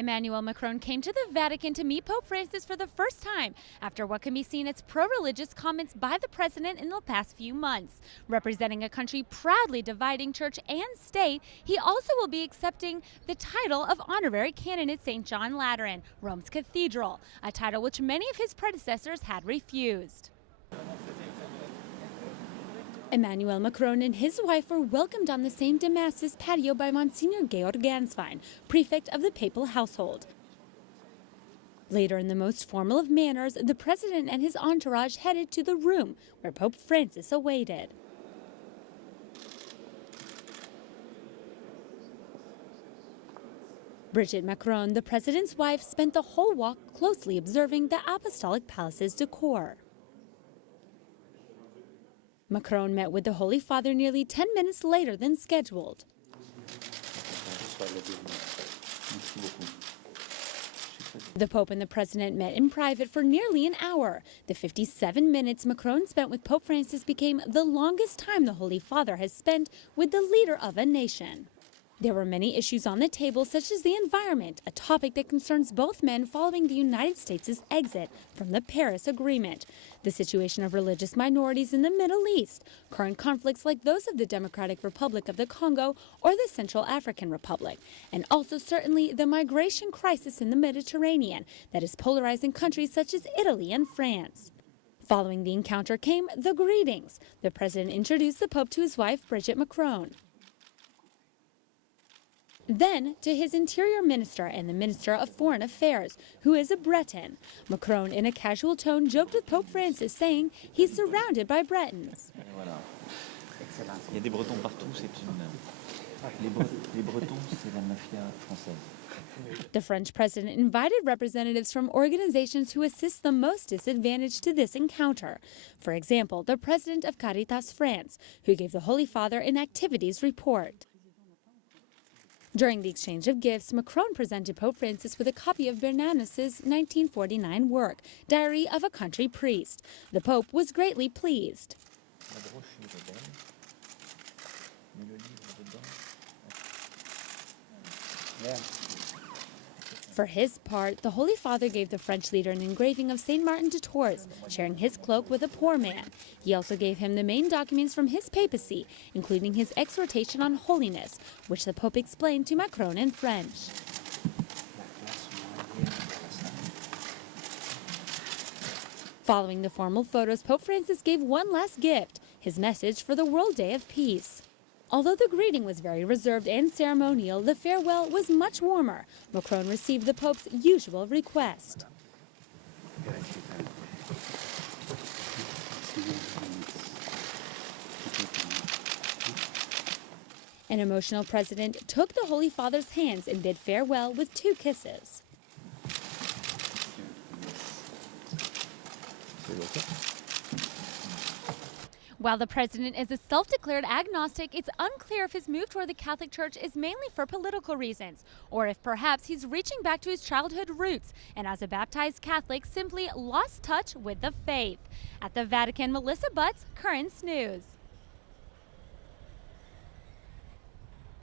Emmanuel Macron came to the Vatican to meet Pope Francis for the first time after what can be seen as pro-religious comments by the president in the past few months. Representing a country proudly dividing church and state, he also will be accepting the title of Honorary Canon at St. John Lateran, Rome's cathedral, a title which many of his predecessors had refused. Emmanuel Macron and his wife were welcomed on the St. Damasus patio by Monsignor Georg Ganswein, prefect of the papal household. Later, in the most formal of manners, the president and his entourage headed to the room where Pope Francis awaited. Brigitte Macron, the president's wife, spent the whole walk closely observing the Apostolic Palace's decor. Macron met with the Holy Father nearly 10 minutes later than scheduled. The Pope and the President met in private for nearly an hour. The 57 minutes Macron spent with Pope Francis became the longest time the Holy Father has spent with the leader of a nation. There were many issues on the table, such as the environment, a topic that concerns both men following the United States' exit from the Paris Agreement, the situation of religious minorities in the Middle East, current conflicts like those of the Democratic Republic of the Congo or the Central African Republic, and also certainly the migration crisis in the Mediterranean that is polarizing countries such as Italy and France. Following the encounter came the greetings. The president introduced the Pope to his wife, Brigitte Macron. Then to his interior minister and the minister of foreign affairs, who is a Breton. Macron, in a casual tone, joked with Pope Francis, saying he's surrounded by Bretons. Il y a des Bretons partout, les Bretons, c'est la mafia française. The French president invited representatives from organizations who assist the most disadvantaged to this encounter. For example, the president of Caritas France, who gave the Holy Father an activities report. During the exchange of gifts, Macron presented Pope Francis with a copy of Bernanos's 1949 work, Diary of a Country Priest. The Pope was greatly pleased. For his part, the Holy Father gave the French leader an engraving of Saint Martin de Tours, sharing his cloak with a poor man. He also gave him the main documents from his papacy, including his exhortation on holiness, which the Pope explained to Macron in French. Following the formal photos, Pope Francis gave one last gift, his message for the World Day of Peace. Although the greeting was very reserved and ceremonial, the farewell was much warmer. Macron received the Pope's usual request. An emotional president took the Holy Father's hands and bid farewell with 2 kisses. While the president is a self-declared agnostic, it's unclear if his move toward the Catholic Church is mainly for political reasons, or if perhaps he's reaching back to his childhood roots and as a baptized Catholic simply lost touch with the faith. At the Vatican, Melissa Butts, Currents News.